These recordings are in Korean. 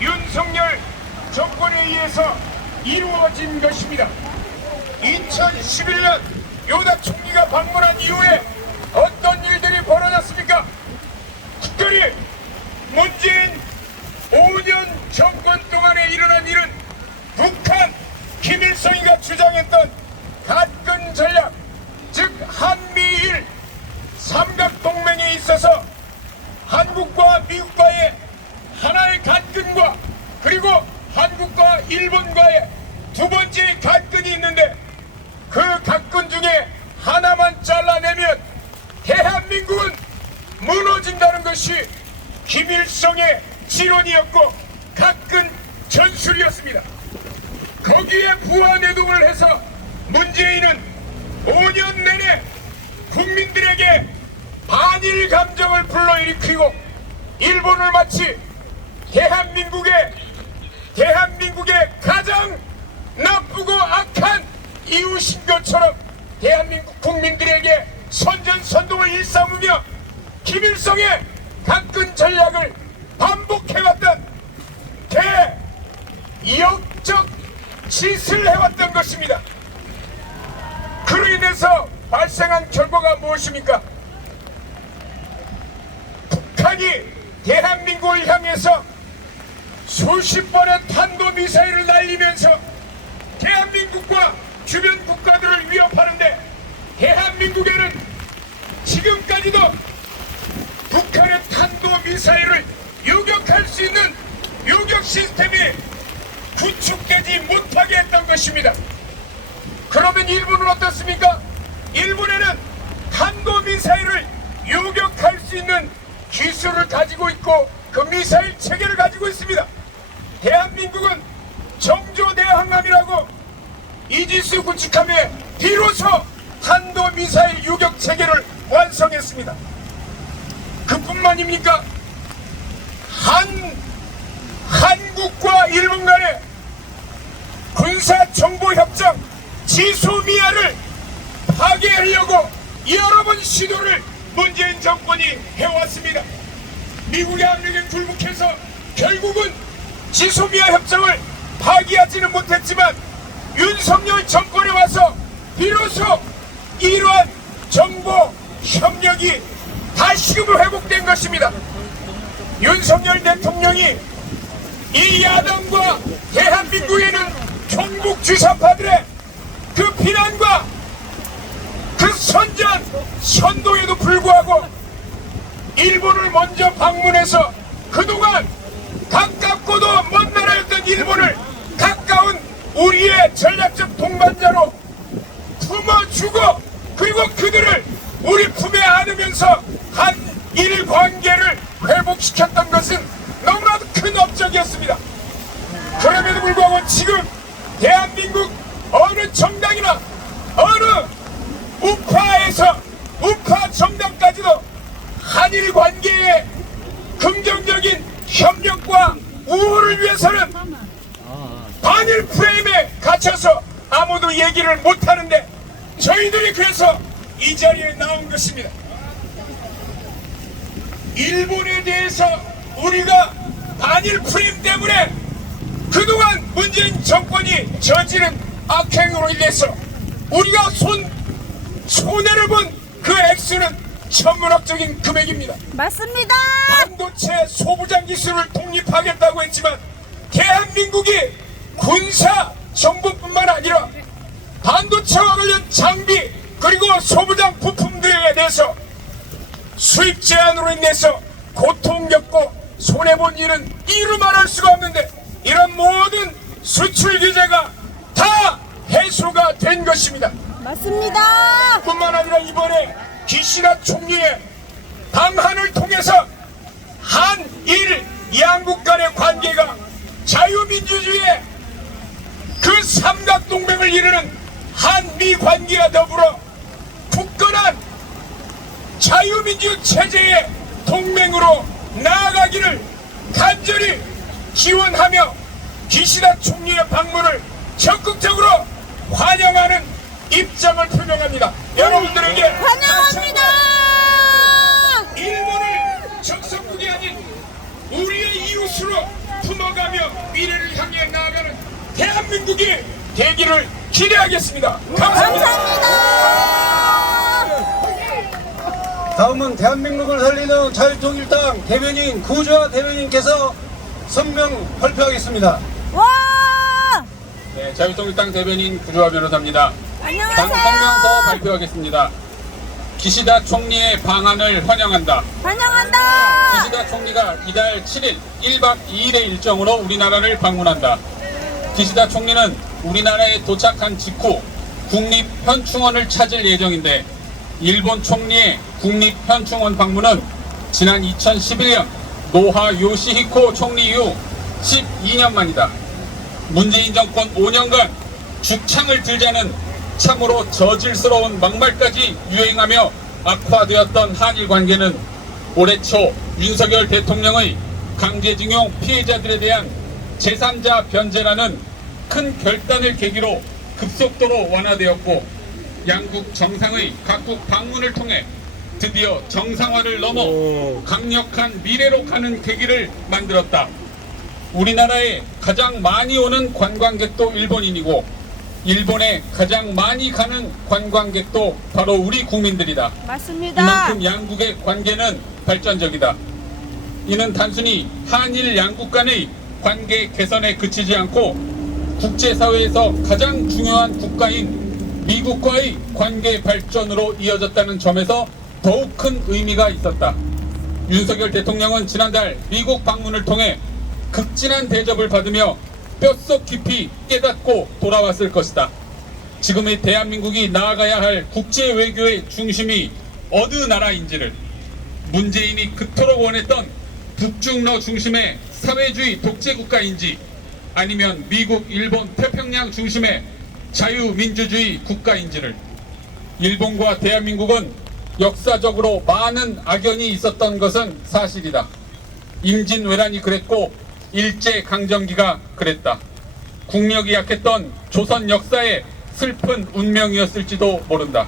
윤석열 정권에 의해서 이루어진 것입니다. 2011년 요다 총리가 방문한 이후에 어떤 일들이 벌어졌습니까? 특별히 문재인 5년 정권 동안에 일어난 일은 북한 김일성이가 주장했던 가근 전략, 즉 한미일 삼각동맹에 있어서 한국과 미국과의 하나의 가근과 그리고 한국과 일본과의 두 번째 가근이 있는데 그 가근 중에 하나만 잘라내면 대한민국은 무너진다는 것이 김일성의 지론이었고 가근 전술이었습니다. 거기에 부하내동을 해서 문재인은 5년 내내 국민들에게 반일 감정을 불러일으키고 일본을 마치 대한민국의 가장 나쁘고 악한 이웃인 것처럼 대한민국 국민들에게 선전선동을 일삼으며 김일성의 가근 전략을 반복해왔던 대역적 짓을 해왔던 것입니다. 그로 인해서 발생한 결과가 무엇입니까? 북한이 대한민국을 향해서 수십 번의 탄도미사일을 날리면서 대한민국과 주변 국가들을 위협하는데 대한민국에는 지금까지도 북한의 탄도미사일을 요격할 수 있는 요격 시스템이 구축되지 못하게 했던 것입니다. 그러면 일본은 어떻습니까? 일본에는 탄도미사일을 요격할 수 있는 기술을 가지고 있고 그 미사일 체계를 가지고 있습니다. 대한민국은 정조대항함이라고 이지스 구축함에 비로소 탄도미사일 요격 체계를 완성했습니다. 그뿐만입니까? 한국과 일본 간의 군사정보협정 지소미아를 파괴하려고 여러 번 시도를 문재인 정권이 해왔습니다. 미국의 압력에 굴복해서 결국은 지소미아 협정을 파기하지는 못했지만 윤석열 정권에 와서 비로소 이러한 정보 협력이 다시금 회복된 것입니다. 윤석열 대통령이 이 야당과 대한민국에는 종북 주사파들의 그 비난과 그 선동에도 불구하고 일본을 먼저 방문해서 그동안 가깝고도 먼 나라였던 일본을 가까운 우리의 전략적 동반자로 품어주고 그리고 그들을 우리 품에 안으면서 한일 관계를 회복시켰던 것은 너무나도 큰 업적이었습니다. 그럼에도 불구하고 지금 대한민국 어느 정당이나 어느 우파 정당까지도 한일 관계의 긍정적인 협력과 우호를 위해서는 반일 프레임에 갇혀서 아무도 얘기를 못하는데 저희들이 그래서 이 자리에 나온 것입니다. 일본에 대해서 우리가 반일 프레임 때문에 그동안 문재인 정권이 저지른 악행으로 인해서 우리가 손해를 본 그 액수는 천문학적인 금액입니다. 맞습니다. 반도체 소부장 기술을 독립하겠다고 했지만 대한민국이 군사 정보뿐만 아니라 반도체와 관련 장비 그리고 소부장 부품들에 대해서 수입 제한으로 인해서 고통 겪고 손해본 일은 이루 말할 수가 없는데 이런 모든 수출 규제가 다 해소가 된 것입니다. 맞습니다. 뿐만 아니라 이번에 기시다 총리의 방한을 통해서 한일 양국 간의 관계가 자유민주주의의 그 삼각동맹을 이루는 한미 관계와 더불어 굳건한 자유민주 체제의 동맹으로 나아가기를 간절히 기원하며 기시다 총리의 방문을 적극적으로 환영하는 입장을 표명합니다. 여러분들에게 환영합니다. 일본을 적성국이 아닌 우리의 이웃으로 품어가며 미래를 향해 나아가는 대한민국의 되기를 기대하겠습니다. 감사합니다. 다음은 대한민국을 살리는 자유통일당 대변인 구주아 대변인께서 성명 발표하겠습니다. 와! 네, 자유통일당 대변인 구주아 변호사입니다. 당 안녕하세요. 성명서 발표하겠습니다. 기시다 총리의 방한을 환영한다. 환영한다. 기시다 총리가 이달 7일 1박 2일의 일정으로 우리나라를 방문한다. 기시다 총리는 우리나라에 도착한 직후 국립현충원을 찾을 예정인데 일본 총리의 국립현충원 방문은 지난 2011년 노하 요시히코 총리 이후 12년 만이다. 문재인 정권 5년간 죽창을 들자는 참으로 저질스러운 막말까지 유행하며 악화되었던 한일 관계는 올해 초 윤석열 대통령의 강제징용 피해자들에 대한 제3자 변제라는 큰 결단을 계기로 급속도로 완화되었고 양국 정상의 각국 방문을 통해 드디어 정상화를 넘어 강력한 미래로 가는 계기를 만들었다. 우리나라에 가장 많이 오는 관광객도 일본인이고 일본에 가장 많이 가는 관광객도 바로 우리 국민들이다. 맞습니다. 이만큼 양국의 관계는 발전적이다. 이는 단순히 한일 양국 간의 관계 개선에 그치지 않고 국제사회에서 가장 중요한 국가인 미국과의 관계 발전으로 이어졌다는 점에서 더욱 큰 의미가 있었다. 윤석열 대통령은 지난달 미국 방문을 통해 극진한 대접을 받으며 뼛속 깊이 깨닫고 돌아왔을 것이다. 지금의 대한민국이 나아가야 할 국제 외교의 중심이 어느 나라인지를, 문재인이 그토록 원했던 북중러 중심의 사회주의 독재국가인지 아니면 미국, 일본, 태평양 중심의 자유민주주의 국가인지를, 일본과 대한민국은 역사적으로 많은 악연이 있었던 것은 사실이다. 임진왜란이 그랬고 일제강점기가 그랬다. 국력이 약했던 조선 역사의 슬픈 운명이었을지도 모른다.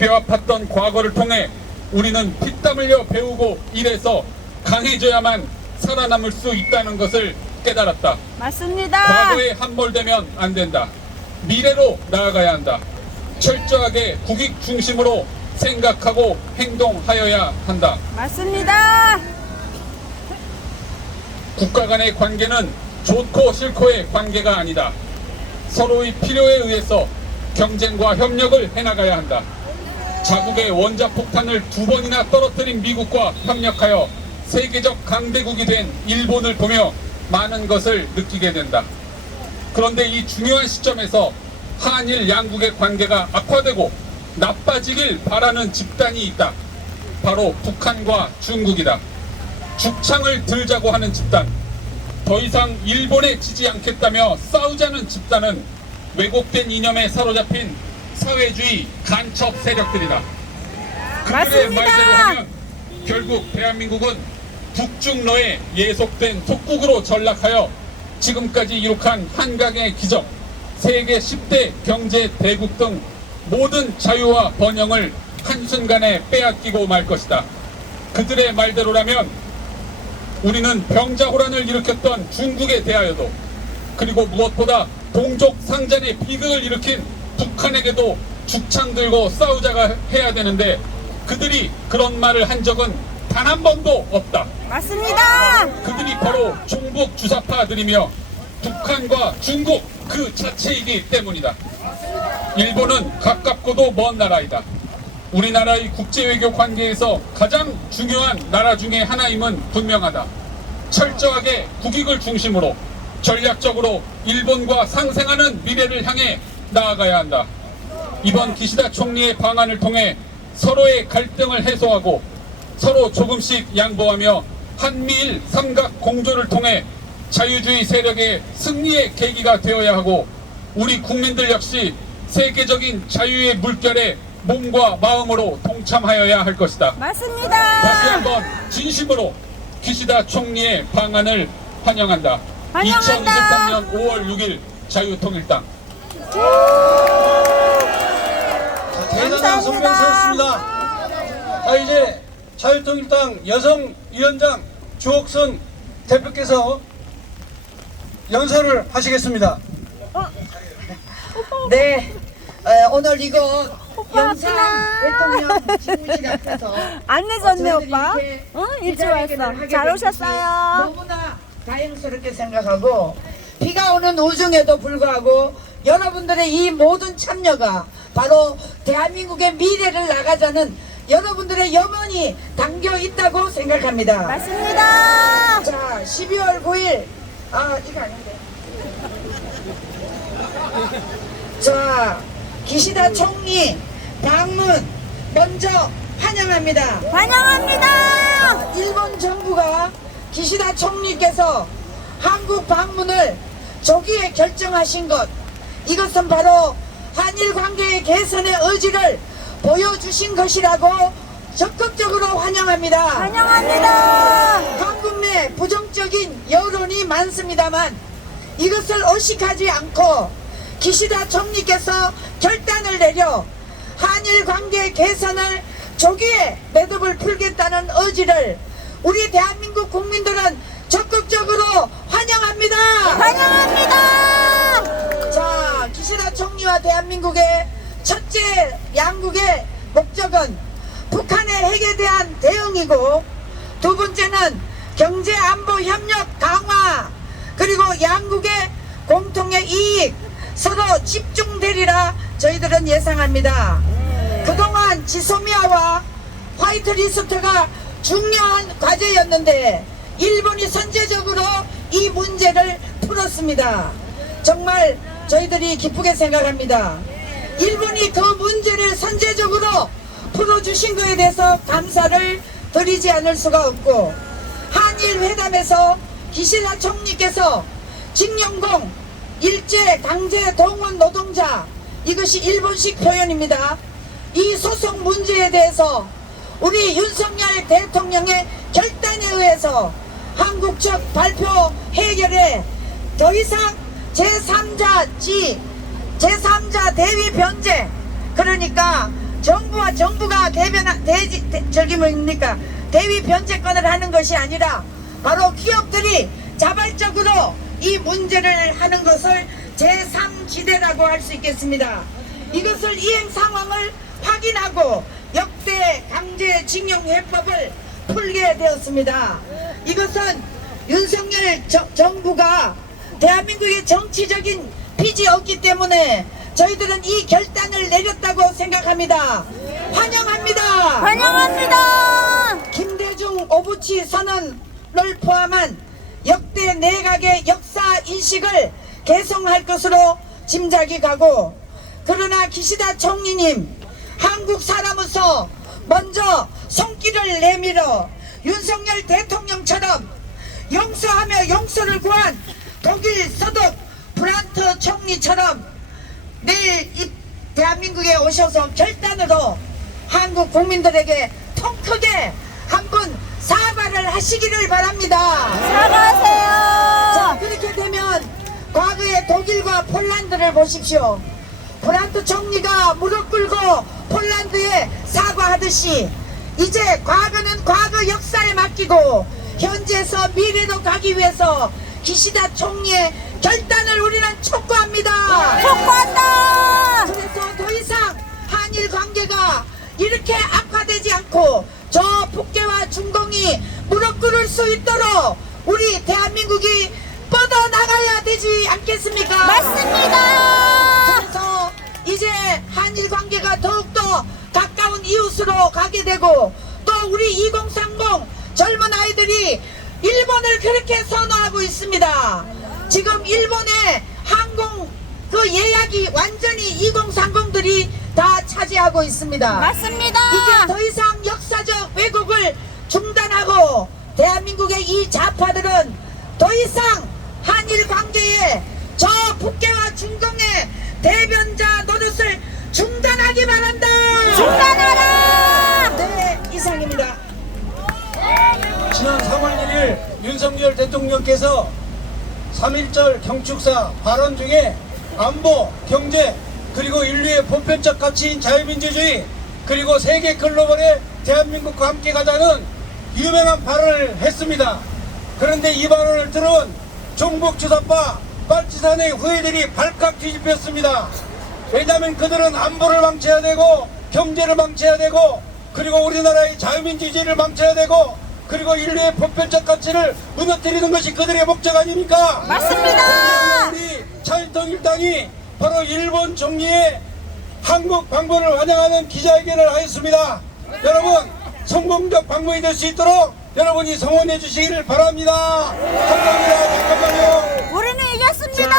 뼈아팠던 과거를 통해 우리는 피땀 흘려 배우고 일해서 강해져야만 살아남을 수 있다는 것을 깨달았다. 맞습니다. 과거에 함몰되면 안 된다. 미래로 나아가야 한다. 철저하게 국익 중심으로 생각하고 행동하여야 한다. 맞습니다. 국가 간의 관계는 좋고 싫고의 관계가 아니다. 서로의 필요에 의해서 경쟁과 협력을 해나가야 한다. 자국의 원자폭탄을 2번이나 떨어뜨린 미국과 협력하여 세계적 강대국이 된 일본을 보며 많은 것을 느끼게 된다. 그런데 이 중요한 시점에서 한일 양국의 관계가 악화되고 나빠지길 바라는 집단이 있다. 바로 북한과 중국이다. 죽창을 들자고 하는 집단, 더 이상 일본에 지지 않겠다며 싸우자는 집단은 왜곡된 이념에 사로잡힌 사회주의 간첩 세력들이다. 그들의 맞습니다. 말대로 하면 결국 대한민국은 북중러에 예속된 속국으로 전락하여 지금까지 이룩한 한강의 기적, 세계 10대 경제 대국 등 모든 자유와 번영을 한순간에 빼앗기고 말 것이다. 그들의 말대로라면 우리는 병자호란을 일으켰던 중국에 대하여도, 그리고 무엇보다 동족 상잔의 비극을 일으킨 북한에게도 죽창 들고 싸우자가 해야 되는데 그들이 그런 말을 한 적은 단 한 번도 없다. 맞습니다. 그들이 바로 종북 주사파들이며 북한과 중국 그 자체이기 때문이다. 일본은 가깝고도 먼 나라이다. 우리나라의 국제외교 관계에서 가장 중요한 나라 중에 하나임은 분명하다. 철저하게 국익을 중심으로 전략적으로 일본과 상생하는 미래를 향해 나아가야 한다. 이번 기시다 총리의 방안을 통해 서로의 갈등을 해소하고 서로 조금씩 양보하며 한미일 삼각 공조를 통해 자유주의 세력의 승리의 계기가 되어야 하고 우리 국민들 역시 세계적인 자유의 물결에 몸과 마음으로 동참하여야 할 것이다. 맞습니다. 다시 한번 진심으로 기시다 총리의 방안을 환영한다. 환영한다. 2023년 5월 6일 자유통일당. 자, 대단한 성명서였습니다. 자, 이제 자유통일당 여성위원장 주옥선 대표께서 연설을 하시겠습니다. 네, 오늘 이거 오빠 영상 아프나? 대통령 집무실 앞에서 안 늦었네 저희들이 오빠. 이렇게 응? 일찍 기자회견을 왔어. 하게 잘 된 것이 오셨어요. 너무나 다행스럽게 생각하고 비가 오는 우중에도 불구하고 여러분들의 이 모든 참여가 바로 대한민국의 미래를 나가자는 여러분들의 염원이 담겨 있다고 생각합니다. 맞습니다. 자, 12월 9일 이거 아닌데. 자, 기시다 총리 방문 먼저 환영합니다. 환영합니다. 일본 정부가 기시다 총리께서 한국 방문을 조기에 결정하신 것, 이것은 바로 한일 관계의 개선의 의지를 보여주신 것이라고 적극적으로 환영합니다. 환영합니다. 한국 내 부정적인 여론이 많습니다만 이것을 의식하지 않고 기시다 총리께서 결단을 내려 한일 관계 개선을 조기에 매듭을 풀겠다는 의지를 우리 대한민국 국민들은 적극적으로 환영합니다. 환영합니다. 자, 기시다 총리와 대한민국의 첫째 양국의 목적은 북한의 핵에 대한 대응이고, 두 번째는 경제 안보 협력 강화, 그리고 양국의 공통의 이익 서로 집중되리라 저희들은 예상합니다. 그동안 지소미아와 화이트리스트가 중요한 과제였는데 일본이 선제적으로 이 문제를 풀었습니다. 정말 저희들이 기쁘게 생각합니다. 일본이 그 문제를 선제적으로 풀어주신 것에 대해서 감사를 드리지 않을 수가 없고, 한일 회담에서 기시다 총리께서 징용공 일제 강제 동원 노동자, 이것이 일본식 표현입니다. 이 소송 문제에 대해서 우리 윤석열 대통령의 결단에 의해서 한국 측 발표 해결에 더 이상 제3자 대위 변제, 그러니까 정부와 정부가 대위 변제권을 하는 것이 아니라 바로 기업들이 자발적으로 이 문제를 하는 것을 제3지대라고 할 수 있겠습니다. 이것을 이행 상황을 확인하고 역대 강제징용 해법을 풀게 되었습니다. 이것은 윤석열 정부가 대한민국의 정치적인 빚이 없기 때문에 저희들은 이 결단을 내렸다고 생각합니다. 환영합니다. 환영합니다. 김대중 오부치 선언을 포함한 역대 내각의 역사 인식을 개성할 것으로 짐작이 가고, 그러나 기시다 총리님, 한국 사람으로서 먼저 손길을 내밀어 윤석열 대통령처럼 용서하며 용서를 구한 독일 서독 브란트 총리처럼 내일 이 대한민국에 오셔서 결단으로 한국 국민들에게 통 크게 한번 사과를 하시기를 바랍니다. 사과하세요. 자, 그렇게 되면 과거의 독일과 폴란드를 보십시오. 브란트 총리가 무릎 꿇고 폴란드에 사과하듯이 이제 과거는 과거 역사에 맡기고 현재에서 미래로 가기 위해서 기시다 총리의 결단을 우리는 촉구합니다. 촉구한다. 그래서 더 이상 한일 관계가 이렇게 악화되지 않고 저 북괴와 중동이 무릎 꿇을 수 있도록 우리 대한민국이 뻗어나가야 되지 않겠습니까? 맞습니다. 그래서 이제 한일 관계가 더욱더 가까운 이웃으로 가게 되고, 또 우리 2030 젊은 아이들이 일본을 그렇게 선호하고 있습니다. 지금 일본의 항공 그 예약이 완전히 2030들이 다 차지하고 있습니다. 맞습니다. 이제 더 이상 역사적 왜곡을 중단하고 대한민국의 이 좌파들은 더 이상 한일 관계에 저 북괴와 중동의 대변자 노릇을 중단하기 바란다. 중단하라. 네, 이상입니다. 지난 3월 1일 윤석열 대통령께서 3.1절 경축사 발언 중에 안보, 경제, 그리고 인류의 보편적 가치인 자유민주주의, 그리고 세계 글로벌의 대한민국과 함께 가자는 유명한 발언을 했습니다. 그런데 이 발언을 들은 종북주사파 빨치산의 후예들이 발칵 뒤집혔습니다. 왜냐하면 그들은 안보를 망쳐야 되고 경제를 망쳐야 되고 그리고 우리나라의 자유민주주의를 망쳐야 되고 그리고 인류의 보편적 가치를 무너뜨리는 것이 그들의 목적 아닙니까? 맞습니다. 우리 자유통일당이 바로 일본 총리의 한국 방문을 환영하는 기자회견을 하였습니다. 여러분 성공적 방문이 될 수 있도록 여러분이 성원해 주시기를 바랍니다. 감사합니다. 잠깐만요. 우리는 이겼습니다. 자,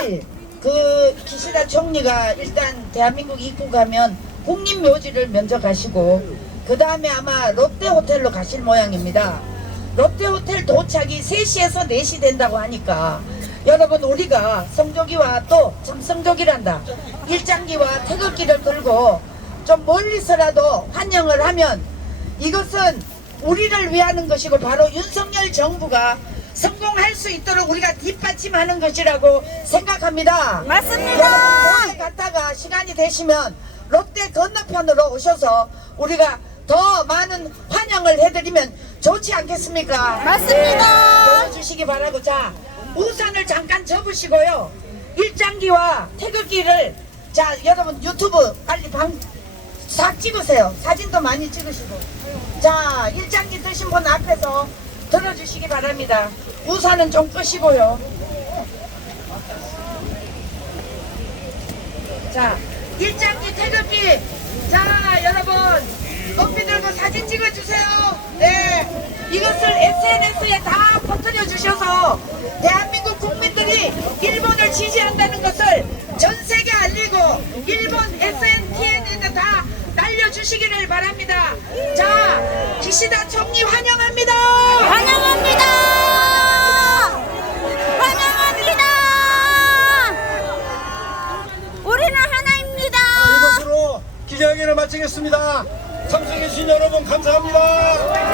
내일 그 기시다 총리가 일단 대한민국 입국하면 국립묘지를 먼저 가시고 그 다음에 아마 롯데호텔로 가실 모양입니다. 롯데호텔 도착이 3시에서 4시 된다고 하니까 여러분 우리가 성조기와 또 참 성조기란다 일장기와 태극기를 들고 좀 멀리서라도 환영을 하면 이것은 우리를 위하는 것이고 바로 윤석열 정부가 성공할 수 있도록 우리가 뒷받침하는 것이라고 생각합니다. 맞습니다. 거기 갔다가 시간이 되시면 롯데 건너편으로 오셔서 우리가 더 많은 환영을 해드리면 좋지 않겠습니까? 맞습니다. 도와주시기 바라고. 자, 우산을 잠깐 접으시고요. 일장기와 태극기를 자 여러분 유튜브 빨리 싹 찍으세요. 사진도 많이 찍으시고. 자, 일장기 드신 분 앞에서 들어주시기 바랍니다. 우산은 좀 끄시고요. 자, 일장기 태극기. 자, 여러분 높이 들고 사진 찍어주세요. 네, 이것을 SNS에 다 퍼뜨려 주셔서 대한민국 국민들이 일본을 지지한다는 것을 전 세계에 알리고 일본 SNTN에도 다 날려주시기를 바랍니다. 자, 기시다 총리 환영합니다. 환영합니다. 환영합니다. 우리는 하나입니다. 이것으로 기자회견을 마치겠습니다. 참석해주신 여러분 감사합니다.